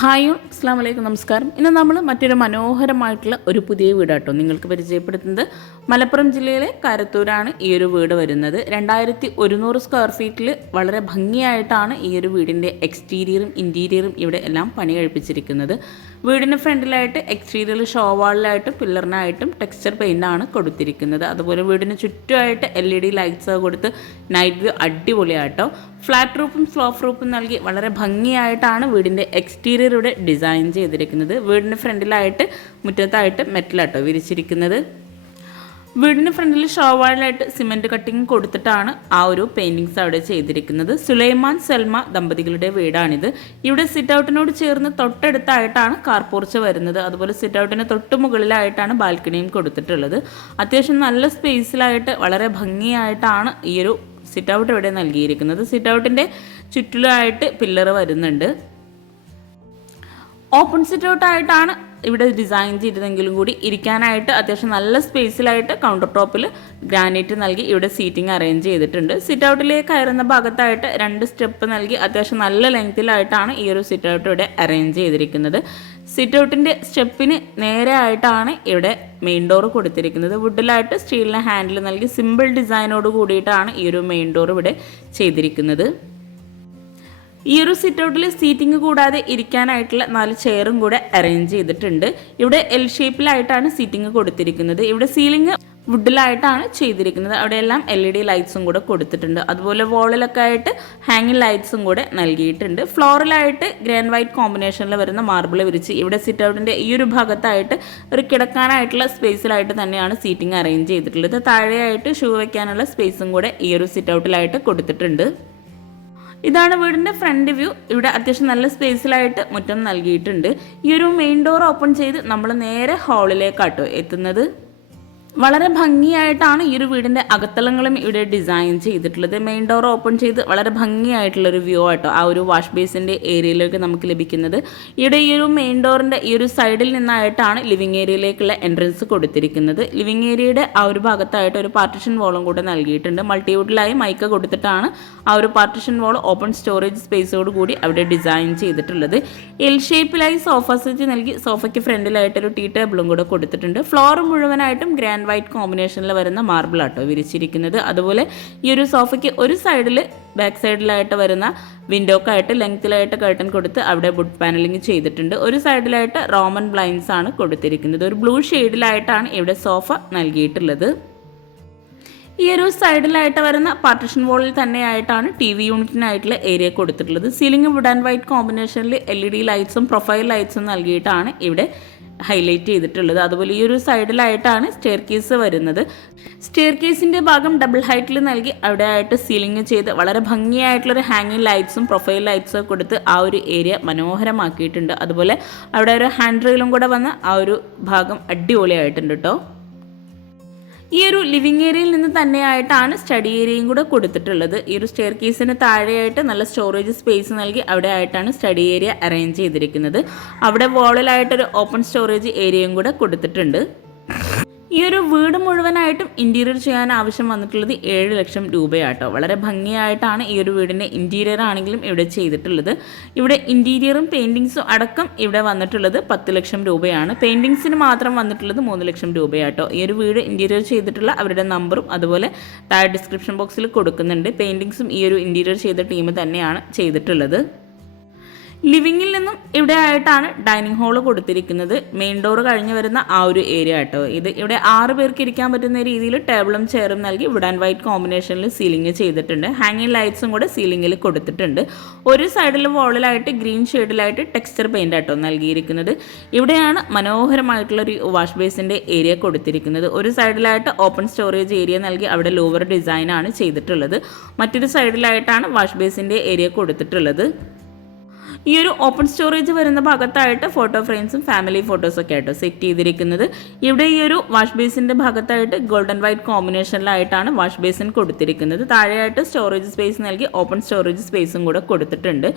Hi അസ്സാം വലൈക്കും, നമസ്കാരം. ഇന്ന് നമ്മൾ മറ്റൊരു മനോഹരമായിട്ടുള്ള ഒരു പുതിയ വീടാട്ടോ നിങ്ങൾക്ക് പരിചയപ്പെടുത്തുന്നത്. മലപ്പുറം ജില്ലയിലെ കാരത്തൂരാണ് ഈ ഒരു വീട് വരുന്നത്. 2100 സ്ക്വയർ ഫീറ്റിൽ വളരെ ഭംഗിയായിട്ടാണ് ഈ ഒരു വീടിൻ്റെ എക്സ്റ്റീരിയറും ഇൻറ്റീരിയറും ഇവിടെ എല്ലാം പണി കഴിപ്പിച്ചിരിക്കുന്നത്. വീടിന് ഫ്രണ്ടിലായിട്ട് എക്സ്റ്റീരിയർ ഷോവാളിലായിട്ടും പില്ലറിനായിട്ടും ടെക്സ്ചർ പെയിൻ്റാണ് കൊടുത്തിരിക്കുന്നത്. അതുപോലെ വീടിന് ചുറ്റുമായിട്ട് LED ലൈറ്റ്സ് കൊടുത്ത് നൈറ്റ് വ്യൂ അടിപൊളിയാട്ടോ. ഫ്ലാറ്റ് റൂഫും സ്ലോഫ് റൂഫും നൽകി വളരെ ഭംഗിയായിട്ടാണ് വീടിൻ്റെ എക്സ്റ്റീരിയർ ഇവിടെ ഡിസൈൻ ചെയ്തിരിക്കുന്നത്. വീടിന് ഫ്രണ്ടിലായിട്ട് മുറ്റത്തായിട്ട് മെറ്റലാട്ടോ വിരിച്ചിരിക്കുന്നത്. വീടിന് ഫ്രണ്ടിൽ ഷോവാളിലായിട്ട് സിമെൻറ്റ് കട്ടിങ് കൊടുത്തിട്ടാണ് ആ ഒരു പെയിൻറ്റിങ്സ് അവിടെ ചെയ്തിരിക്കുന്നത്. സുലൈമാൻ സൽമ ദമ്പതികളുടെ വീടാണിത്. ഇവിടെ സിറ്റ് ഔട്ടിനോട് ചേർന്ന് തൊട്ടടുത്തായിട്ടാണ് കാർ പോർച്ച് വരുന്നത്. അതുപോലെ സിറ്റ് ഔട്ടിന് തൊട്ട് മുകളിലായിട്ടാണ് ബാൽക്കണിയും കൊടുത്തിട്ടുള്ളത്. അത്യാവശ്യം നല്ല സ്പേസിലായിട്ട് വളരെ ഭംഗിയായിട്ടാണ് ഈ ഒരു സിറ്റ് ഔട്ട് ഇവിടെ നൽകിയിരിക്കുന്നത്. സിറ്റ് ഔട്ടിൻ്റെ ചുറ്റിലുമായിട്ട് പില്ലർ വരുന്നുണ്ട്. ഓപ്പൺ സിറ്റ് ഔട്ടായിട്ടാണ് ഇവിടെ ഡിസൈൻ ചെയ്തതെങ്കിലും കൂടി ഇരിക്കാനായിട്ട് അത്യാവശ്യം നല്ല സ്പേസിലായിട്ട് കൗണ്ടർ ടോപ്പിൽ ഗ്രാനൈറ്റ് നൽകി ഇവിടെ സീറ്റിംഗ് അറേഞ്ച് ചെയ്തിട്ടുണ്ട്. സിറ്റ് ഔട്ടിലേക്ക് കയറുന്ന ഭാഗത്തായിട്ട് 2 സ്റ്റെപ്പ് നൽകി അത്യാവശ്യം നല്ല ലെങ്തിലായിട്ടാണ് ഈ ഒരു സിറ്റ് ഔട്ട് ഇവിടെ അറേഞ്ച് ചെയ്തിരിക്കുന്നത്. സിറ്റ് ഔട്ടിൻ്റെ സ്റ്റെപ്പിന് നേരെ ആയിട്ടാണ് ഇവിടെ മെയിൻ ഡോർ കൊടുത്തിരിക്കുന്നത്. വുഡിലായിട്ട് സ്റ്റീലിന് ഹാൻഡിൽ നൽകി സിമ്പിൾ ഡിസൈനോട് കൂടിയിട്ടാണ് ഈ ഒരു മെയിൻ ഡോർ ഇവിടെ ചെയ്തിരിക്കുന്നത്. ഈ ഒരു സിറ്റ് ഔട്ടിൽ സീറ്റിംഗ് കൂടാതെ ഇരിക്കാനായിട്ടുള്ള 4 ചെയറും കൂടെ അറേഞ്ച് ചെയ്തിട്ടുണ്ട്. ഇവിടെ L ഷേപ്പിലായിട്ടാണ് സീറ്റിംഗ് കൊടുത്തിരിക്കുന്നത്. ഇവിടെ സീലിംഗ് വുഡിലായിട്ടാണ് ചെയ്തിരിക്കുന്നത്. അവിടെയെല്ലാം LED ലൈറ്റ്സും കൂടെ കൊടുത്തിട്ടുണ്ട്. അതുപോലെ വോളിലൊക്കെ ആയിട്ട് ഹാങ്ങിങ് ലൈറ്റ്സും കൂടെ നൽകിയിട്ടുണ്ട്. ഫ്ലോറിലായിട്ട് ഗ്രേ ആൻഡ് വൈറ്റ് കോമ്പിനേഷനിൽ വരുന്ന മാർബിൾ വിരിച്ച് ഇവിടെ സിറ്റ് ഔട്ടിൻ്റെ ഈ ഒരു ഭാഗത്തായിട്ട് ഒരു കിടക്കാനായിട്ടുള്ള സ്പേസിലായിട്ട് തന്നെയാണ് സീറ്റിംഗ് അറേഞ്ച് ചെയ്തിട്ടുള്ളത്. താഴെയായിട്ട് ഷൂ വയ്ക്കാനുള്ള സ്പേസും കൂടെ ഈ ഒരു സിറ്റ് ഔട്ടിലായിട്ട് കൊടുത്തിട്ടുണ്ട്. ഇതാണ് വീടിൻ്റെ ഫ്രണ്ട് വ്യൂ. ഇവിടെ അത്യാവശ്യം നല്ല സ്പേസിലായിട്ട് മുറ്റം നൽകിയിട്ടുണ്ട്. ഈ ഒരു മെയിൻ ഡോർ ഓപ്പൺ ചെയ്ത് നമ്മൾ നേരെ ഹാളിലേക്കാട്ടോ എത്തുന്നത്. വളരെ ഭംഗിയായിട്ടാണ് ഈ ഒരു വീടിൻ്റെ അകത്തളങ്ങളും ഇവിടെ ഡിസൈൻ ചെയ്തിട്ടുള്ളത്. മെയിൻ ഡോർ ഓപ്പൺ ചെയ്ത് വളരെ ഭംഗിയായിട്ടുള്ളൊരു വ്യൂ ആട്ടോ ആ ഒരു വാഷ് ബേസിൻ്റെ ഏരിയയിലേക്ക് നമുക്ക് ലഭിക്കുന്നത്. ഇവിടെ ഈ ഒരു മെയിൻ ഡോറിൻ്റെ ഈ ഒരു സൈഡിൽ നിന്നായിട്ടാണ് ലിവിങ് ഏരിയയിലേക്കുള്ള എൻട്രൻസ് കൊടുത്തിരിക്കുന്നത്. ലിവിങ് ഏരിയയുടെ ആ ഒരു ഭാഗത്തായിട്ട് ഒരു പാർട്ടിഷൻ വോളും കൂടെ നൽകിയിട്ടുണ്ട്. മൾട്ടിവുഡിലായി മൈക്ക കൊടുത്തിട്ടാണ് ആ ഒരു പാർട്ടിഷൻ വോൾ ഓപ്പൺ സ്റ്റോറേജ് സ്പേസോട് കൂടി അവിടെ ഡിസൈൻ ചെയ്തിട്ടുള്ളത്. L ഷേപ്പിലായി സോഫ സെറ്റ് നൽകി സോഫയ്ക്ക് ഫ്രണ്ടിലായിട്ടൊരു ടീ ടേബിളും കൂടെ കൊടുത്തിട്ടുണ്ട്. ഫ്ലോർ മുഴുവനായിട്ടും ഗ്രാൻഡ് വൈറ്റ് കോമ്പിനേഷനിൽ വരുന്ന മാർബിൾ ആട്ടോ വിരിച്ചിരിക്കുന്നത്. അതുപോലെ ഈ ഒരു സോഫയ്ക്ക് ഒരു സൈഡിൽ ബാക്ക് സൈഡിലായിട്ട് വരുന്ന വിൻഡോക്കായിട്ട് ലെങ്ത്തിലായിട്ട് കർട്ടൻ കൊടുത്ത് അവിടെ വുഡ് പാനലിംഗ് ചെയ്തിട്ടുണ്ട്. ഒരു സൈഡിലായിട്ട് റോമൻ ബ്ലൈൻഡ്സ് ആണ് കൊടുത്തിരിക്കുന്നത്. ഒരു ബ്ലൂ ഷെയ്ഡിലായിട്ടാണ് ഇവിടെ സോഫ നൽകിയിട്ടുള്ളത്. ഈ ഒരു സൈഡിലായിട്ട് വരുന്ന പാർട്ടിഷൻ വോളിൽ തന്നെയായിട്ടാണ് TV യൂണിറ്റിനായിട്ടുള്ള ഏരിയ കൊടുത്തിട്ടുള്ളത്. സീലിംഗ് വുഡ് ആൻഡ് വൈറ്റ് കോമ്പിനേഷനിൽ LED ലൈറ്റ്സും പ്രൊഫൈൽ ലൈറ്റ്സും നൽകിയിട്ടാണ് ഇവിടെ ഹൈലൈറ്റ് ചെയ്തിട്ടുള്ളത്. അതുപോലെ ഈ ഒരു സൈഡിലായിട്ടാണ് സ്റ്റെയർ കേസ് വരുന്നത്. സ്റ്റെയർ കേസിൻ്റെ ഭാഗം ഡബിൾ ഹൈറ്റിൽ നൽകി അവിടെ ആയിട്ട് സീലിംഗ് ചെയ്ത് വളരെ ഭംഗിയായിട്ടുള്ളൊരു ഹാങ്ങിങ് ലൈറ്റ്സും പ്രൊഫൈൽ ലൈറ്റ്സും കൊടുത്ത് ആ ഒരു ഏരിയ മനോഹരമാക്കിയിട്ടുണ്ട്. അതുപോലെ അവിടെ ഒരു ഹാൻഡ് റെയിലും കൂടെ വന്ന് ആ ഒരു ഭാഗം അടിപൊളിയായിട്ടുണ്ട് കേട്ടോ. ഈ ഒരു ലിവിങ് ഏരിയയിൽ നിന്ന് തന്നെയായിട്ടാണ് സ്റ്റഡി ഏരിയയും കൂടെ കൊടുത്തിട്ടുള്ളത്. ഈ ഒരു സ്റ്റെയർ കേസിന് താഴെയായിട്ട് നല്ല സ്റ്റോറേജ് സ്പേസ് നൽകി അവിടെ ആയിട്ടാണ് സ്റ്റഡി ഏരിയ അറേഞ്ച് ചെയ്തിരിക്കുന്നത്. അവിടെ വോളിലായിട്ടൊരു ഓപ്പൺ സ്റ്റോറേജ് ഏരിയയും കൂടെ കൊടുത്തിട്ടുണ്ട്. ഈ ഒരു വീട് മുഴുവനായിട്ടും ഇൻറ്റീരിയർ ചെയ്യാൻ ആവശ്യം വന്നിട്ടുള്ളത് 7 ലക്ഷം രൂപയാട്ടോ. വളരെ ഭംഗിയായിട്ടാണ് ഈ ഒരു വീടിൻ്റെ ഇൻറ്റീരിയർ ആണെങ്കിലും ഇവിടെ ചെയ്തിട്ടുള്ളത്. ഇവിടെ ഇൻറ്റീരിയറും പെയിൻറ്റിങ്സും അടക്കം ഇവിടെ വന്നിട്ടുള്ളത് 10 ലക്ഷം രൂപയാണ്. പെയിൻറ്റിങ്സിന് മാത്രം വന്നിട്ടുള്ളത് 3 ലക്ഷം രൂപയാട്ടോ. ഈ ഒരു വീട് ഇൻറ്റീരിയർ ചെയ്തിട്ടുള്ള അവരുടെ നമ്പറും അതുപോലെ താഴെ ഡിസ്ക്രിപ്ഷൻ ബോക്സിൽ കൊടുക്കുന്നുണ്ട്. പെയിൻറ്റിങ്സും ഈ ഒരു ഇൻറ്റീരിയർ ചെയ്ത ടീം തന്നെയാണ് ചെയ്തിട്ടുള്ളത്. ലിവിങ്ങിൽ നിന്നും ഇവിടെ ആയിട്ടാണ് ഡൈനിങ് ഹാള് കൊടുത്തിരിക്കുന്നത്. മെയിൻ ഡോർ കഴിഞ്ഞ് വരുന്ന ആ ഒരു ഏരിയ ആട്ടോ ഇത്. ഇവിടെ 6 പേർക്ക് ഇരിക്കാൻ പറ്റുന്ന രീതിയിൽ ടേബിളും ചെയറും നൽകി വുഡ് ആൻഡ് വൈറ്റ് കോമ്പിനേഷനിൽ സീലിംഗ് ചെയ്തിട്ടുണ്ട്. ഹാങ്ങിങ് ലൈറ്റ്സും കൂടെ സീലിംഗിൽ കൊടുത്തിട്ടുണ്ട്. ഒരു സൈഡിൽ വോളിലായിട്ട് ഗ്രീൻ ഷെയ്ഡിലായിട്ട് ടെക്സ്ചർ പെയിൻ്റ് ആട്ടോ നൽകിയിരിക്കുന്നത്. ഇവിടെയാണ് മനോഹരമായിട്ടുള്ളൊരു വാഷ് ബേസിൻ്റെ ഏരിയ കൊടുത്തിരിക്കുന്നത്. ഒരു സൈഡിലായിട്ട് ഓപ്പൺ സ്റ്റോറേജ് ഏരിയ നൽകി അവിടെ ലോവർ ഡിസൈനാണ് ചെയ്തിട്ടുള്ളത്. മറ്റൊരു സൈഡിലായിട്ടാണ് വാഷ് ബേസിൻ്റെ ഏരിയ കൊടുത്തിട്ടുള്ളത്. ഈ ഒരു ഓപ്പൺ സ്റ്റോറേജ് വരുന്ന ഭാഗത്തായിട്ട് ഫോട്ടോ ഫ്രെയിംസും ഫാമിലി ഫോട്ടോസൊക്കെ ആയിട്ട് സെറ്റ് ചെയ്തിരിക്കുന്നത്. ഇവിടെ ഈ ഒരു വാഷ് ബേസിൻ്റെ ഭാഗത്തായിട്ട് ഗോൾഡൻ വൈറ്റ് കോമ്പിനേഷനിലായിട്ടാണ് വാഷ് ബേസിൻ കൊടുത്തിരിക്കുന്നത്. താഴെയായിട്ട് സ്റ്റോറേജ് സ്പേസ് നൽകി ഓപ്പൺ സ്റ്റോറേജ് സ്പേസും കൂടെ കൊടുത്തിട്ടുണ്ട്.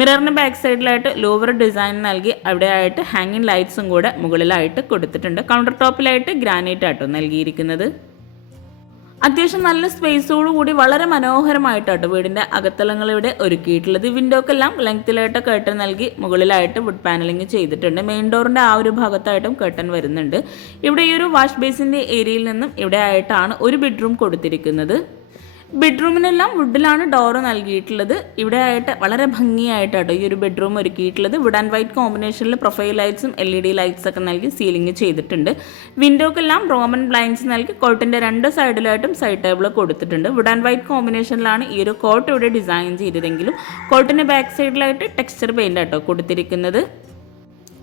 മിററിന് ബാക്ക് സൈഡിലായിട്ട് ലോവർ ഡിസൈൻ നൽകി അവിടെ ആയിട്ട് ഹാങ്ങിങ് ലൈറ്റ്സും കൂടെ മുകളിലായിട്ട് കൊടുത്തിട്ടുണ്ട്. കൗണ്ടർ ടോപ്പിലായിട്ട് ഗ്രാനൈറ്റ് ആട്ടോ നൽകിയിരിക്കുന്നത്. അത്യാവശ്യം നല്ല സ്പേസോടു കൂടി വളരെ മനോഹരമായിട്ടാണ് വീടിൻ്റെ അകത്തളങ്ങൾ ഇവിടെ ഒരുക്കിയിട്ടുള്ളത്. വിൻഡോക്കെല്ലാം ലെങ്ത്തിലായിട്ട് കർട്ടൻ നൽകി മുകളിലായിട്ട് വുഡ് പാനലിംഗ് ചെയ്തിട്ടുണ്ട്. മെയിൻ ഡോറിൻ്റെ ആ ഒരു ഭാഗത്തായിട്ടും കർട്ടൻ വരുന്നുണ്ട്. ഇവിടെ ഈ ഒരു വാഷ് ബേസിൻ്റെ ഏരിയയിൽ നിന്നും ഇവിടെ ആയിട്ടാണ് ഒരു ബെഡ്റൂം കൊടുത്തിരിക്കുന്നത്. ബെഡ്റൂമിനെല്ലാം വുഡിലാണ് ഡോറ് നൽകിയിട്ടുള്ളത്. ഇവിടെ ആയിട്ട് വളരെ ഭംഗിയായിട്ടാണ് ഈ ഒരു ബെഡ്റൂം ഒരുക്കിയിട്ടുള്ളത്. വുഡ് ആൻഡ് വൈറ്റ് കോമ്പിനേഷനിൽ പ്രൊഫൈൽ ലൈറ്റ്സും LED ലൈറ്റ്സ് ഒക്കെ നൽകി സീലിംഗ് ചെയ്തിട്ടുണ്ട്. വിൻഡോക്കെല്ലാം റോമൻ ബ്ലൈൻഡ്സ് നൽകി കോട്ടിൻ്റെ രണ്ട് സൈഡിലായിട്ടും സൈഡ് ടേബിൾ കൊടുത്തിട്ടുണ്ട്. വുഡ് ആൻഡ് വൈറ്റ് കോമ്പിനേഷനിലാണ് ഈ ഒരു കോട്ട് ഇവിടെ ഡിസൈൻ ചെയ്തതെങ്കിലും കോട്ടിൻ്റെ ബാക്ക് സൈഡിലായിട്ട് ടെക്സ്ചർ പെയിൻ്റ് ആട്ടോ കൊടുത്തിരിക്കുന്നത്.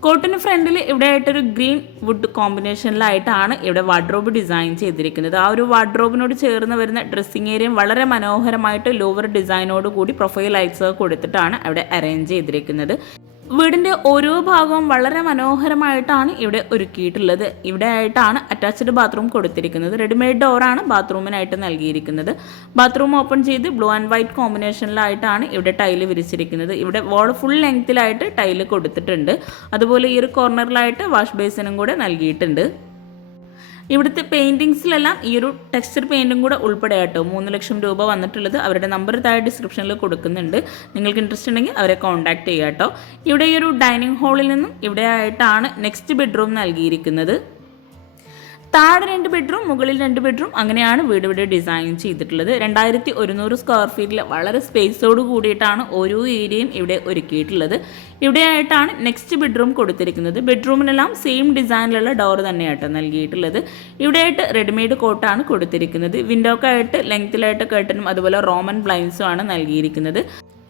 കോട്ടിന് ഫ്രണ്ടിൽ ഇവിടെ ആയിട്ടൊരു ഗ്രീൻ വുഡ് കോമ്പിനേഷനിലായിട്ടാണ് ഇവിടെ വാർഡ്രോബ് ഡിസൈൻ ചെയ്തിരിക്കുന്നത്. ആ ഒരു വാർഡ്രോബിനോട് ചേർന്ന് വരുന്ന ഡ്രസ്സിംഗ് ഏരിയയും വളരെ മനോഹരമായിട്ട് ലോവർ ഡിസൈനോട് കൂടി പ്രൊഫൈൽ ലൈറ്റ്സ് കൊടുത്തിട്ടാണ് അവിടെ അറേഞ്ച് ചെയ്തിരിക്കുന്നത്. വീടിൻ്റെ ഓരോ ഭാഗവും വളരെ മനോഹരമായിട്ടാണ് ഇവിടെ ഒരുക്കിയിട്ടുള്ളത്. ഇവിടെ ആയിട്ടാണ് അറ്റാച്ച്ഡ് ബാത്റൂം കൊടുത്തിരിക്കുന്നത്. റെഡിമെയ്ഡ് ഡോറാണ് ബാത്റൂമിനായിട്ട് നൽകിയിരിക്കുന്നത്. ബാത്റൂം ഓപ്പൺ ചെയ്ത് ബ്ലൂ ആൻഡ് വൈറ്റ് കോമ്പിനേഷനിലായിട്ടാണ് ഇവിടെ ടൈല് വിരിച്ചിരിക്കുന്നത്. ഇവിടെ വാൾ ഫുൾ ലെങ്ത്തിലായിട്ട് ടൈല് കൊടുത്തിട്ടുണ്ട്. അതുപോലെ ഈ ഒരു കോർണറിലായിട്ട് വാഷ് ബേസിനും കൂടെ നൽകിയിട്ടുണ്ട്. ഇവിടുത്തെ പെയിൻറ്റിങ്സിലെല്ലാം ഈ ഒരു ടെക്സ്ചർ പെയിൻറ്റും കൂടെ ഉൾപ്പെടെ കേട്ടോ 3 ലക്ഷം രൂപ വന്നിട്ടുള്ളത്. അവരുടെ നമ്പർ താഴെ ഡിസ്ക്രിപ്ഷനിൽ കൊടുക്കുന്നുണ്ട്. നിങ്ങൾക്ക് ഇൻട്രസ്റ്റ് ഉണ്ടെങ്കിൽ അവരെ കോൺടാക്ട് ചെയ്യുക കേട്ടോ. ഇവിടെ ഈ ഒരു ഡൈനിങ് ഹാളിൽ നിന്നും ഇവിടെ ആയിട്ടാണ് നെക്സ്റ്റ് ബെഡ്റൂം നൽകിയിരിക്കുന്നത്. താഴെ 2 ബെഡ്റൂം, മുകളിൽ 2 ബെഡ്റൂം, അങ്ങനെയാണ് വീട് ഇവിടെ ഡിസൈൻ ചെയ്തിട്ടുള്ളത്. 2100 സ്ക്വയർ ഫീറ്റിൽ വളരെ സ്പേസോട് കൂടിയിട്ടാണ് ഓരോ ഏരിയയും ഇവിടെ ഒരുക്കിയിട്ടുള്ളത്. ഇവിടെ ആയിട്ടാണ് നെക്സ്റ്റ് ബെഡ്റൂം കൊടുത്തിരിക്കുന്നത്. ബെഡ്റൂമിനെല്ലാം സെയിം ഡിസൈനിലുള്ള ഡോർ തന്നെയാട്ടോ നൽകിയിട്ടുള്ളത്. ഇവിടെയായിട്ട് റെഡിമെയ്ഡ് കോട്ടാണ് കൊടുത്തിരിക്കുന്നത്. വിൻഡോക്കായിട്ട് ലെങ്ത്തിലായിട്ട് കർട്ടനും അതുപോലെ റോമൻ ബ്ലൈൻസും ആണ് നൽകിയിരിക്കുന്നത്.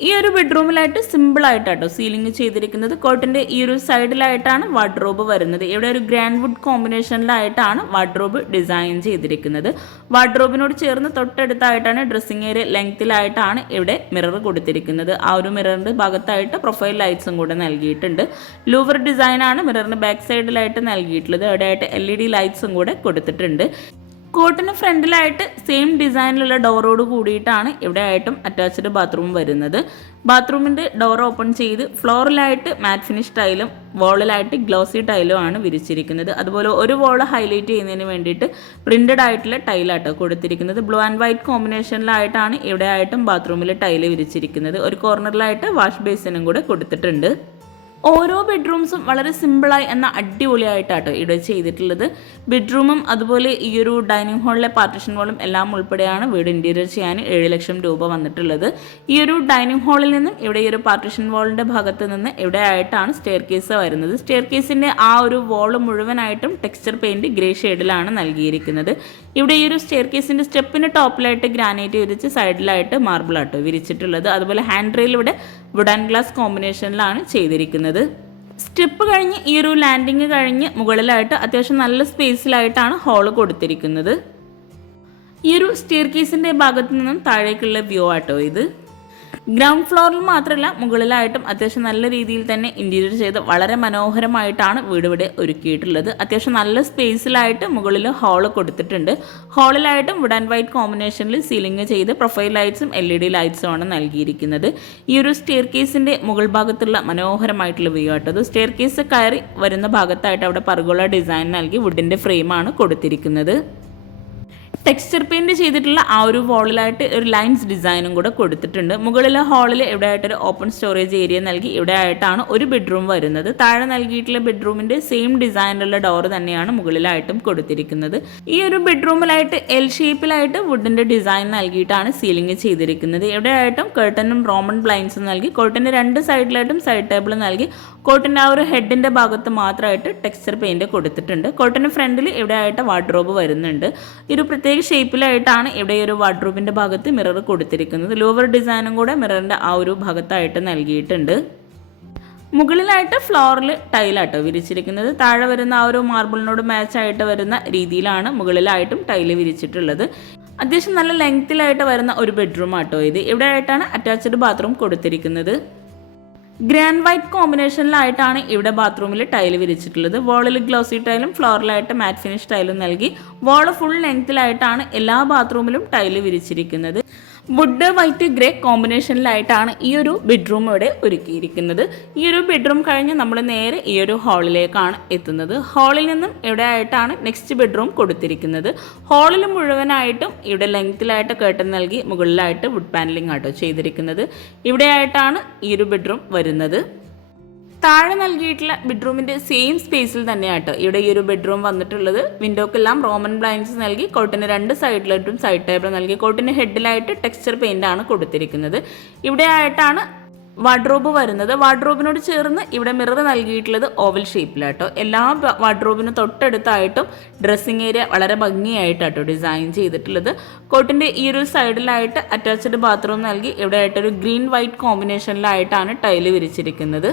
ഈ ഒരു ബെഡ്റൂമിലായിട്ട് സിമ്പിളായിട്ടാട്ടോ സീലിംഗ് ചെയ്തിരിക്കുന്നത്. കോട്ടിൻ്റെ ഈ ഒരു സൈഡിലായിട്ടാണ് വാർഡ്രോബ് വരുന്നത്. ഇവിടെ ഒരു ഗ്രാൻഡ് വുഡ് കോമ്പിനേഷനിലായിട്ടാണ് വാർഡ്രോബ് ഡിസൈൻ ചെയ്തിരിക്കുന്നത്. വാർഡ്രോബിനോട് ചേർന്ന് തൊട്ടടുത്തായിട്ടാണ് ഡ്രസ്സിംഗ് ഏരിയ ലെങ്ത്തിലായിട്ടാണ് ഇവിടെ മിറർ കൊടുത്തിരിക്കുന്നത്. ആ ഒരു മിററിൻ്റെ ഭാഗത്തായിട്ട് പ്രൊഫൈൽ ലൈറ്റ്സും കൂടെ നൽകിയിട്ടുണ്ട്. ലൂവർ ഡിസൈനാണ് മിററിന് ബാക്ക് സൈഡിലായിട്ട് നൽകിയിട്ടുള്ളത്. അവിടെയായിട്ട് LED ലൈറ്റ്സും കൂടെ കൊടുത്തിട്ടുണ്ട്. കോട്ടിന് ഫ്രണ്ടിലായിട്ട് സെയിം ഡിസൈനിലുള്ള ഡോറോട് കൂടിയിട്ടാണ് ഇവിടെ ആയിട്ടും അറ്റാച്ച്ഡ് ബാത്റൂം വരുന്നത്. ബാത്റൂമിൻ്റെ ഡോർ ഓപ്പൺ ചെയ്ത് ഫ്ലോറിലായിട്ട് മാറ്റ് ഫിനിഷ് ടൈലും വോളിലായിട്ട് ഗ്ലോസി ടൈലും ആണ് വിരിച്ചിരിക്കുന്നത്. അതുപോലെ ഒരു വോൾ ഹൈലൈറ്റ് ചെയ്യുന്നതിന് വേണ്ടിയിട്ട് പ്രിന്റഡ് ആയിട്ടുള്ള ടൈലാട്ടോ കൊടുത്തിരിക്കുന്നത്. ബ്ലൂ ആൻഡ് വൈറ്റ് കോമ്പിനേഷനിലായിട്ടാണ് ഇവിടെ ആയിട്ടും ബാത്റൂമിൽ ടൈല് വിരിച്ചിരിക്കുന്നത്. ഒരു കോർണറിലായിട്ട് വാഷ് ബേസിനും കൂടെ കൊടുത്തിട്ടുണ്ട്. ഓരോ ബെഡ്റൂംസും വളരെ സിമ്പിളായി എന്ന അടിപൊളിയായിട്ടാട്ടോ ഇവിടെ ചെയ്തിട്ടുള്ളത്. ബെഡ്റൂമും അതുപോലെ ഈ ഒരു ഡൈനിങ് ഹാളിലെ പാർട്ടീഷൻ വാളും എല്ലാം ഉൾപ്പെടെയാണ് വീട് ഇൻറ്റീരിയർ ചെയ്യാൻ 7 ലക്ഷം രൂപ വന്നിട്ടുള്ളത്. ഈ ഒരു ഡൈനിങ് ഹാളിൽ നിന്നും ഇവിടെ ഈ ഒരു പാർട്ടീഷൻ വാളിൻ്റെ ഭാഗത്ത് നിന്ന് ഇവിടെ ആയിട്ടാണ് സ്റ്റെയർ കേസ് വരുന്നത്. സ്റ്റെയർ കേസിൻ്റെ ആ ഒരു വാള് മുഴുവനായിട്ടും ടെക്സ്ചർ പെയിൻറ്റ് ഗ്രേ ഷെയ്ഡിലാണ് നൽകിയിരിക്കുന്നത്. ഇവിടെ ഈ ഒരു സ്റ്റെയർ കേസിൻ്റെ സ്റ്റെപ്പിന് ടോപ്പിലായിട്ട് ഗ്രാനൈറ്റ് വിരിച്ച് സൈഡിലായിട്ട് മാർബിളാട്ടോ വിരിച്ചിട്ടുള്ളത്. അതുപോലെ ഹാൻഡ് റെയിൽ ഇവിടെ വുഡ് ആൻഡ് ഗ്ലാസ് കോമ്പിനേഷനിലാണ് ചെയ്തിരിക്കുന്നത്. സ്റ്റെപ്പ് കഴിഞ്ഞ് ഈ ഒരു ലാൻഡിങ് കഴിഞ്ഞ് മുകളിലായിട്ട് അത്യാവശ്യം നല്ല സ്പേസിലായിട്ടാണ് ഹാള് കൊടുത്തിരിക്കുന്നത്. ഈ ഒരു സ്റ്റെയർ കേസിൻ്റെ ഭാഗത്തു നിന്നും താഴേക്കുള്ള വ്യൂ ആട്ടോ ഇത്. ഗ്രൗണ്ട് ഫ്ലോറിൽ മാത്രമല്ല മുകളിലായിട്ടും അത്യാവശ്യം നല്ല രീതിയിൽ തന്നെ ഇൻറ്റീരിയർ ചെയ്ത് വളരെ മനോഹരമായിട്ടാണ് വീട് ഇവിടെ ഒരുക്കിയിട്ടുള്ളത്. അത്യാവശ്യം നല്ല സ്പേസിലായിട്ട് മുകളിൽ ഹാള് കൊടുത്തിട്ടുണ്ട്. ഹാളിലായിട്ടും വുഡ് ആൻഡ് വൈറ്റ് കോമ്പിനേഷനിൽ സീലിംഗ് ചെയ്ത് പ്രൊഫൈൽ ലൈറ്റ്സും LED ലൈറ്റ്സും ആണ് നൽകിയിരിക്കുന്നത്. ഈ ഒരു സ്റ്റെയർ കേസിൻ്റെ മുകൾ ഭാഗത്തുള്ള മനോഹരമായിട്ടുള്ള വ്യൂ ആട്ടത്. സ്റ്റെയർ കേസ് കയറി വരുന്ന ഭാഗത്തായിട്ട് അവിടെ പർഗോള ഡിസൈൻ നൽകി വുഡിൻ്റെ ഫ്രെയിമാണ് കൊടുത്തിരിക്കുന്നത്. ടെക്സ്ചർ പെയിൻറ്റ് ചെയ്തിട്ടുള്ള ആ ഒരു വാളിലായിട്ട് ഒരു ലൈൻസ് ഡിസൈനും കൂടെ കൊടുത്തിട്ടുണ്ട്. മുകളിലെ ഹാളിൽ ഇവിടെ ആയിട്ടൊരു ഓപ്പൺ സ്റ്റോറേജ് ഏരിയ നൽകി ഇവിടെ ആയിട്ടാണ് ഒരു ബെഡ്റൂം വരുന്നത്. താഴെ നൽകിയിട്ടുള്ള ബെഡ്റൂമിൻ്റെ സെയിം ഡിസൈനിലുള്ള ഡോർ തന്നെയാണ് മുകളിലായിട്ടും കൊടുത്തിരിക്കുന്നത്. ഈ ഒരു ബെഡ്റൂമിലായിട്ട് L ഷേപ്പിലായിട്ട് വുഡിൻ്റെ ഡിസൈൻ നൽകിയിട്ടാണ് സീലിംഗ് ചെയ്തിരിക്കുന്നത്. ഇവിടെ ആയിട്ടും കർട്ടനും റോമൻ ബ്ലൈൻസും നൽകി കോട്ടിൻ്റെ 2 സൈഡിലായിട്ടും സൈഡ് ടേബിൾ നൽകി കോട്ടിൻ്റെ ആ ഒരു ഹെഡിൻ്റെ ഭാഗത്ത് മാത്രമായിട്ട് ടെക്സ്ചർ പെയിൻറ്റ് കൊടുത്തിട്ടുണ്ട്. കോട്ടിന് ഫ്രണ്ടിൽ ഇവിടെ ആയിട്ട് വാർഡ്രോബ് വരുന്നുണ്ട്. ഈ ഒരു പ്രത്യേക ഷേപ്പിലായിട്ടാണ് ഇവിടെ ഒരു വാർഡ്രോബിൻ്റെ ഭാഗത്ത് മിറർ കൊടുത്തിരിക്കുന്നത്. ലോവർ ഡിസൈനും കൂടെ മിററിൻ്റെ ആ ഒരു ഭാഗത്തായിട്ട് നൽകിയിട്ടുണ്ട്. മുകളിലായിട്ട് ഫ്ലോറിൽ ടൈലാട്ടോ വിരിച്ചിരിക്കുന്നത്. താഴെ വരുന്ന ആ ഒരു മാർബിളിനോട് മാച്ചായിട്ട് വരുന്ന രീതിയിലാണ് മുകളിലായിട്ടും ടൈല് വിരിച്ചിട്ടുള്ളത്. അത്യാവശ്യം നല്ല ലെങ്ത്തിലായിട്ട് വരുന്ന ഒരു ബെഡ്റൂം ആട്ടോ ഇത്. ഇവിടെ ആയിട്ടാണ് അറ്റാച്ച്ഡ് ബാത്റൂം കൊടുത്തിരിക്കുന്നത്. ഗ്രാൻഡ് വൈറ്റ് കോമ്പിനേഷനിലായിട്ടാണ് ഇവിടെ ബാത്റൂമിൽ ടൈല് വിരിച്ചിട്ടുള്ളത്. വോളിൽ ഗ്ലോസി ടൈലും ഫ്ലോറിലായിട്ട് മാറ്റ് ഫിനിഷ് ടൈലും നൽകി വാള് ഫുൾ ലെങ്ത്തിലായിട്ടാണ് എല്ലാ ബാത്റൂമിലും ടൈല് വിരിച്ചിരിക്കുന്നത്. വുഡ് വൈറ്റ് ഗ്രേ കോമ്പിനേഷനിലായിട്ടാണ് ഈ ഒരു ബെഡ്റൂം ഇവിടെ ഒരുക്കിയിരിക്കുന്നത്. ഈ ഒരു ബെഡ്റൂം കഴിഞ്ഞ് നമ്മൾ നേരെ ഈ ഒരു ഹാളിലേക്കാണ് എത്തുന്നത്. ഹാളിൽ നിന്നും ഇവിടെ ആയിട്ടാണ് നെക്സ്റ്റ് ബെഡ്റൂം കൊടുത്തിരിക്കുന്നത്. ഹാളിൽ മുഴുവനായിട്ടും ഇവിടെ ലെങ്ത്തിലായിട്ട് കേട്ടൻ നൽകി മുകളിലായിട്ട് വുഡ് പാനലിംഗ് ആട്ടോ ചെയ്തിരിക്കുന്നത്. ഇവിടെ ആയിട്ടാണ് ഈ ഒരു ബെഡ്റൂം വരുന്നത്. താഴെ നൽകിയിട്ടുള്ള ബെഡ്റൂമിൻ്റെ സെയിം സ്പേസിൽ തന്നെയാട്ടോ ഇവിടെ ഈ ഒരു ബെഡ്റൂം വന്നിട്ടുള്ളത്. വിൻഡോക്കെല്ലാം റോമൻ ബ്ലൈൻഡ്സ് നൽകി കോട്ടിന് 2 സൈഡിലായിട്ടും സൈഡ് ടേബിൾ നൽകി കോട്ടിന് ഹെഡിലായിട്ട് ടെക്സ്ചർ പെയിൻ്റാണ് കൊടുത്തിരിക്കുന്നത്. ഇവിടെ ആയിട്ടാണ് വാർഡ്രോബ് വരുന്നത്. വാർഡ്രോബിനോട് ചേർന്ന് ഇവിടെ മിറർ നൽകിയിട്ടുള്ളത് ഓവൽ ഷേപ്പിലാട്ടോ. എല്ലാ വാർഡ്രോബിന് തൊട്ടടുത്തായിട്ടും ഡ്രസ്സിങ് ഏരിയ വളരെ ഭംഗിയായിട്ടാട്ടോ ഡിസൈൻ ചെയ്തിട്ടുള്ളത്. കോട്ടിൻ്റെ ഈ ഒരു സൈഡിലായിട്ട് അറ്റാച്ച്ഡ് ബാത്റൂം നൽകി ഇവിടെ ആയിട്ടൊരു ഗ്രീൻ വൈറ്റ് കോമ്പിനേഷനിലായിട്ടാണ് ടൈല് വിരിച്ചിരിക്കുന്നത്.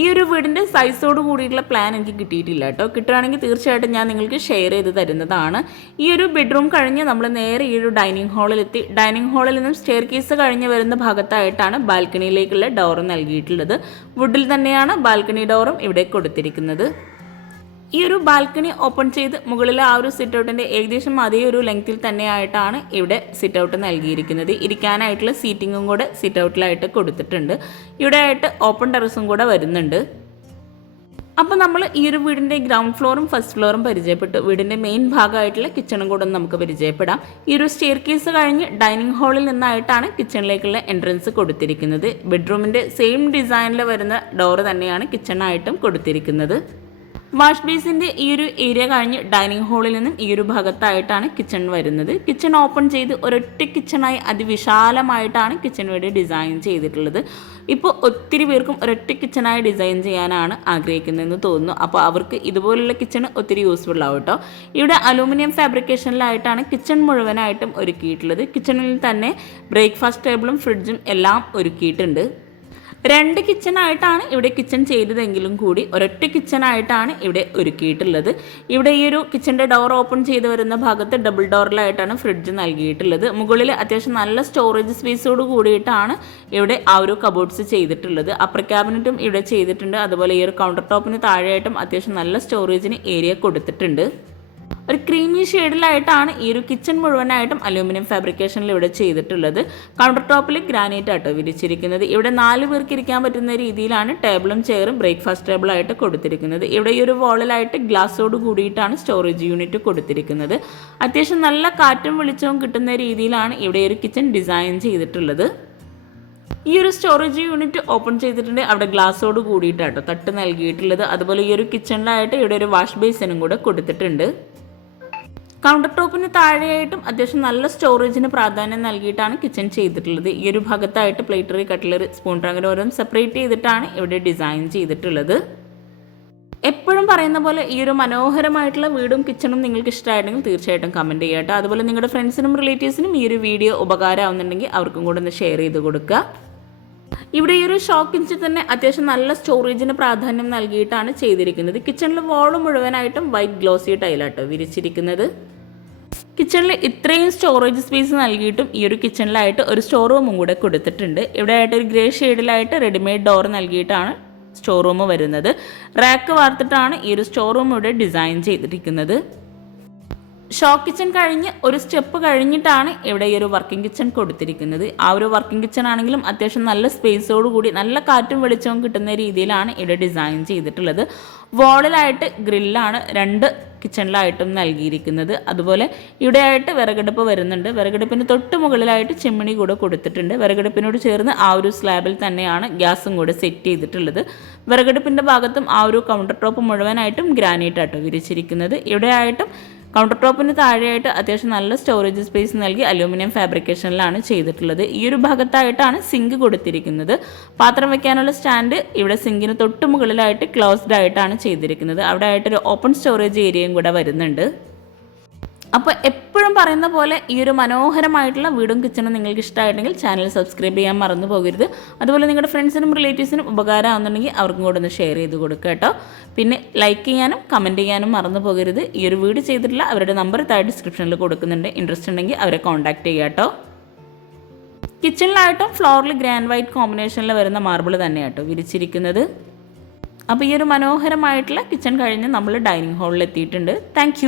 ഈ ഒരു വീടിൻ്റെ സൈസോട് കൂടിയിട്ടുള്ള പ്ലാൻ എനിക്ക് കിട്ടിയിട്ടില്ല കേട്ടോ. കിട്ടുകയാണെങ്കിൽ തീർച്ചയായിട്ടും ഞാൻ നിങ്ങൾക്ക് ഷെയർ ചെയ്ത് തരുന്നതാണ്. ഈ ഒരു ബെഡ്റൂം കഴിഞ്ഞ് നമ്മൾ നേരെ ഈ ഒരു ഡൈനിങ് ഹാളിലെത്തി. ഡൈനിങ് ഹാളിൽ നിന്നും സ്റ്റെയർ കേസ് കഴിഞ്ഞ് വരുന്ന ഭാഗത്തായിട്ടാണ് ബാൽക്കണിയിലേക്കുള്ള ഡോർ നൽകിയിട്ടുള്ളത്. വുഡിൽ തന്നെയാണ് ബാൽക്കണി ഡോറും ഇവിടെ കൊടുത്തിരിക്കുന്നത്. ഈ ഒരു ബാൽക്കണി ഓപ്പൺ ചെയ്ത് മുകളിലെ ആ ഒരു സിറ്റ് ഔട്ടിൻ്റെ ഏകദേശം അതേ ഒരു ലെങ്ത്തിൽ തന്നെയായിട്ടാണ് ഇവിടെ സിറ്റ് ഔട്ട് നൽകിയിരിക്കുന്നത്. ഇരിക്കാനായിട്ടുള്ള സീറ്റിങ്ങും കൂടെ സിറ്റ് ഔട്ടിലായിട്ട് കൊടുത്തിട്ടുണ്ട്. ഇവിടെ ആയിട്ട് ഓപ്പൺ ടെറസും കൂടെ വരുന്നുണ്ട്. അപ്പോൾ നമ്മൾ ഈ ഒരു വീടിൻ്റെ ഗ്രൗണ്ട് ഫ്ലോറും ഫസ്റ്റ് ഫ്ലോറും പരിചയപ്പെട്ടു. വീടിൻ്റെ മെയിൻ ഭാഗമായിട്ടുള്ള കിച്ചണും കൂടെ നമുക്ക് പരിചയപ്പെടാം. ഈ ഒരു സ്റ്റെയർ കേസ് കഴിഞ്ഞ് ഡൈനിങ് ഹാളിൽ നിന്നായിട്ടാണ് കിച്ചണിലേക്കുള്ള എൻട്രൻസ് കൊടുത്തിരിക്കുന്നത്. ബെഡ്റൂമിൻ്റെ സെയിം ഡിസൈനിൽ വരുന്ന ഡോറ് തന്നെയാണ് കിച്ചണായിട്ടും കൊടുത്തിരിക്കുന്നത്. വാഷ് ബേസിൻ്റെ ഈ ഒരു ഏരിയ കഴിഞ്ഞ് ഡൈനിങ് ഹാളിൽ നിന്നും ഈ ഒരു ഭാഗത്തായിട്ടാണ് കിച്ചൺ വരുന്നത്. കിച്ചൺ ഓപ്പൺ ചെയ്ത് ഒരൊറ്റ കിച്ചണായി അതിവിശാലമായിട്ടാണ് കിച്ചൺ ഇവിടെ ഡിസൈൻ ചെയ്തിട്ടുള്ളത്. ഇപ്പോൾ ഒത്തിരി പേർക്കും ഒരൊറ്റ കിച്ചണായി ഡിസൈൻ ചെയ്യാനാണ് ആഗ്രഹിക്കുന്നതെന്ന് തോന്നുന്നു. അപ്പോൾ അവർക്ക് ഇതുപോലുള്ള കിച്ചൺ ഒത്തിരി യൂസ്ഫുൾ ആവും കേട്ടോ. ഇവിടെ അലൂമിനിയം ഫാബ്രിക്കേഷനിലായിട്ടാണ് കിച്ചൺ മുഴുവനായിട്ടും ഒരുക്കിയിട്ടുള്ളത്. കിച്ചണിൽ തന്നെ ബ്രേക്ക്ഫാസ്റ്റ് ടേബിളും ഫ്രിഡ്ജും എല്ലാം ഒരുക്കിയിട്ടുണ്ട്. 2 കിച്ചണായിട്ടാണ് ഇവിടെ കിച്ചൺ ചെയ്തതെങ്കിലും കൂടി ഒരൊറ്റ കിച്ചണായിട്ടാണ് ഇവിടെ ഒരുക്കിയിട്ടുള്ളത്. ഇവിടെ ഈ ഒരു കിച്ചൻ്റെ ഡോർ ഓപ്പൺ ചെയ്ത് വരുന്ന ഭാഗത്ത് ഡബിൾ ഡോറിലായിട്ടാണ് ഫ്രിഡ്ജ് നൽകിയിട്ടുള്ളത്. മുകളിൽ അത്യാവശ്യം നല്ല സ്റ്റോറേജ് സ്പേസോട് കൂടിയിട്ടാണ് ഇവിടെ ആ ഒരു കബോർഡ്സ് ചെയ്തിട്ടുള്ളത്. അപ്പർ ക്യാബിനറ്റും ഇവിടെ ചെയ്തിട്ടുണ്ട്. അതുപോലെ ഈ ഒരു കൗണ്ടർ ടോപ്പിന് താഴെയായിട്ടും അത്യാവശ്യം നല്ല സ്റ്റോറേജിന് ഏരിയ കൊടുത്തിട്ടുണ്ട്. ഒരു ക്രീമി ഷെയ്ഡിലായിട്ടാണ് ഈ ഒരു കിച്ചൺ മുഴുവനായിട്ടും അലൂമിനിയം ഫാബ്രിക്കേഷനിൽ ഇവിടെ ചെയ്തിട്ടുള്ളത്. കൗണ്ടർ ടോപ്പിൽ ഗ്രാനൈറ്റ് ആട്ടോ വിരിച്ചിരിക്കുന്നത്. ഇവിടെ 4 പേർക്ക് ഇരിക്കാൻ പറ്റുന്ന രീതിയിലാണ് ടേബിളും ചെയറും ബ്രേക്ക്ഫാസ്റ്റ് ടേബിളായിട്ട് കൊടുത്തിരിക്കുന്നത്. ഇവിടെ ഈ ഒരു വാളിലായിട്ട് ഗ്ലാസ്സോട് കൂടിയിട്ടാണ് സ്റ്റോറേജ് യൂണിറ്റ് കൊടുത്തിരിക്കുന്നത്. അത്യാവശ്യം നല്ല കാറ്റും വെളിച്ചവും കിട്ടുന്ന രീതിയിലാണ് ഇവിടെ ഒരു കിച്ചൺ ഡിസൈൻ ചെയ്തിട്ടുള്ളത്. ഈ ഒരു സ്റ്റോറേജ് യൂണിറ്റ് ഓപ്പൺ ചെയ്തിട്ടുണ്ട്. അവിടെ ഗ്ലാസ്സോട് കൂടിയിട്ടാട്ടോ തട്ട് നൽകിയിട്ടുള്ളത്. അതുപോലെ ഈ ഒരു കിച്ചണിലായിട്ട് ഇവിടെ ഒരു വാഷ് ബേസിനും കൂടെ കൊടുത്തിട്ടുണ്ട്. കൗണ്ടർ ടോപ്പിന് താഴെയായിട്ടും അത്യാവശ്യം നല്ല സ്റ്റോറേജിന് പ്രാധാന്യം നൽകിയിട്ടാണ് കിച്ചൺ ചെയ്തിട്ടുള്ളത്. ഈ ഒരു ഭാഗത്തായിട്ട് പ്ലേറ്ററി, കട്ട്ലറി, സ്പൂൺ അങ്ങനെ ഓരോന്നും സെപ്പറേറ്റ് ചെയ്തിട്ടാണ് ഇവിടെ ഡിസൈൻ ചെയ്തിട്ടുള്ളത്. എപ്പോഴും പറയുന്ന പോലെ ഈ ഒരു മനോഹരമായിട്ടുള്ള വീടും കിച്ചണും നിങ്ങൾക്ക് ഇഷ്ടമായിട്ടുണ്ടെങ്കിൽ തീർച്ചയായിട്ടും കമൻറ്റ് ചെയ്യുക കേട്ടോ. അതുപോലെ നിങ്ങളുടെ ഫ്രണ്ട്സിനും റിലേറ്റീവ്സിനും ഈ ഒരു വീഡിയോ ഉപകാരമാവുന്നുണ്ടെങ്കിൽ അവർക്കും കൂടെ ഒന്ന് ഷെയർ ചെയ്ത് കൊടുക്കുക. ഇവിടെ ഈ ഒരു ഷോക്ക് കിച്ചൺ തന്നെ അത്യാവശ്യം നല്ല സ്റ്റോറേജിന് പ്രാധാന്യം നൽകിയിട്ടാണ് ചെയ്തിരിക്കുന്നത്. കിച്ചണിൽ വാള് മുഴുവനായിട്ടും വൈറ്റ് ഗ്ലോസി ടൈലാട്ടോ വിരിച്ചിരിക്കുന്നത്. കിച്ചണിൽ ഇത്രയും സ്റ്റോറേജ് സ്പേസ് നൽകിയിട്ടും ഈ ഒരു കിച്ചണിലായിട്ട് ഒരു സ്റ്റോർ റൂമും കൂടെ കൊടുത്തിട്ടുണ്ട്. ഇവിടെ ആയിട്ട് ഒരു ഗ്രേ ഷെയ്ഡിലായിട്ട് റെഡിമെയ്ഡ് ഡോർ നൽകിയിട്ടാണ് സ്റ്റോർ റൂം വരുന്നത്. റാക്ക് വാർത്തിട്ടാണ് ഈ ഒരു സ്റ്റോർ റൂം ഇവിടെ ഡിസൈൻ ചെയ്തിരിക്കുന്നത്. ഷോക്ക് കിച്ചൺ കഴിഞ്ഞ് ഒരു സ്റ്റെപ്പ് കഴിഞ്ഞിട്ടാണ് ഇവിടെ ഈ ഒരു വർക്കിംഗ് കിച്ചൺ കൊടുത്തിരിക്കുന്നത്. ആ ഒരു വർക്കിംഗ് കിച്ചൺ ആണെങ്കിലും അത്യാവശ്യം നല്ല സ്പേസോടുകൂടി നല്ല കാറ്റും വെളിച്ചവും കിട്ടുന്ന രീതിയിലാണ് ഇവിടെ ഡിസൈൻ ചെയ്തിട്ടുള്ളത്. വാളിലായിട്ട് ഗ്രില്ലാണ് 2 കിച്ചണിലായിട്ടും നൽകിയിരിക്കുന്നത്. അതുപോലെ ഇവിടെയായിട്ട് വിറകടുപ്പ് വരുന്നുണ്ട്. വിറകടുപ്പിന് തൊട്ട് മുകളിലായിട്ട് ചിമ്മിണി കൂടെ കൊടുത്തിട്ടുണ്ട്. വിറകടുപ്പിനോട് ചേർന്ന് ആ ഒരു സ്ലാബിൽ തന്നെയാണ് ഗ്യാസും കൂടെ സെറ്റ് ചെയ്തിട്ടുള്ളത്. വിറകടുപ്പിൻ്റെ ഭാഗത്തും ആ ഒരു കൗണ്ടർ ടോപ്പ് മുഴുവനായിട്ടും ഗ്രാനൈറ്റ് ആട്ടോ വിരിച്ചിരിക്കുന്നത്. ഇവിടെയായിട്ടും കൗണ്ടർ ടോപ്പിന് താഴെയായിട്ട് അത്യാവശ്യം നല്ല സ്റ്റോറേജ് സ്പേസ് നൽകി അലൂമിനിയം ഫാബ്രിക്കേഷനിലാണ് ചെയ്തിട്ടുള്ളത്. ഈ ഒരു ഭാഗത്തായിട്ടാണ് സിങ്ക് കൊടുത്തിരിക്കുന്നത്. പാത്രം വെക്കാനുള്ള സ്റ്റാൻഡ് ഇവിടെ സിങ്കിന് തൊട്ട് മുകളിലായിട്ട് ക്ലോസ്ഡ് ആയിട്ടാണ് ചെയ്തിരിക്കുന്നത്. അവിടെ ആയിട്ടൊരു ഓപ്പൺ സ്റ്റോറേജ് ഏരിയയും കൂടെ വരുന്നുണ്ട്. അപ്പോൾ എപ്പോഴും പറയുന്ന പോലെ ഈ ഒരു മനോഹരമായിട്ടുള്ള വീടും കിച്ചണും നിങ്ങൾക്ക് ഇഷ്ടമായിട്ടുണ്ടെങ്കിൽ ചാനൽ സബ്സ്ക്രൈബ് ചെയ്യാൻ മറന്നു പോകരുത്. അതുപോലെ നിങ്ങളുടെ ഫ്രണ്ട്സിനും റിലേറ്റീവ്സിനും ഉപകാരമാകുന്നുണ്ടെങ്കിൽ അവർക്കും കൂടെ ഒന്ന് ഷെയർ ചെയ്ത് കൊടുക്കുക കേട്ടോ. പിന്നെ ലൈക്ക് ചെയ്യാനും കമൻറ്റ് ചെയ്യാനും മറന്നു പോകരുത്. ഈ ഒരു വീഡിയോ ചെയ്തിട്ടുള്ള അവരുടെ നമ്പർ താഴെ ഡിസ്ക്രിപ്ഷനിൽ കൊടുക്കുന്നുണ്ട്. ഇൻട്രസ്റ്റ് ഉണ്ടെങ്കിൽ അവരെ കോൺടാക്ട് ചെയ്യുക കേട്ടോ. കിച്ചണിലായിട്ടും ഫ്ലോറിൽ ഗ്രാൻഡ് വൈറ്റ് കോമ്പിനേഷനിൽ വരുന്ന മാർബിൾ തന്നെയാട്ടോ വിരിച്ചിരിക്കുന്നത്. അപ്പോൾ ഈ ഒരു മനോഹരമായിട്ടുള്ള കിച്ചൺ കഴിഞ്ഞ് നമ്മൾ ഡൈനിങ് ഹാളിൽ എത്തിയിട്ടുണ്ട്. താങ്ക്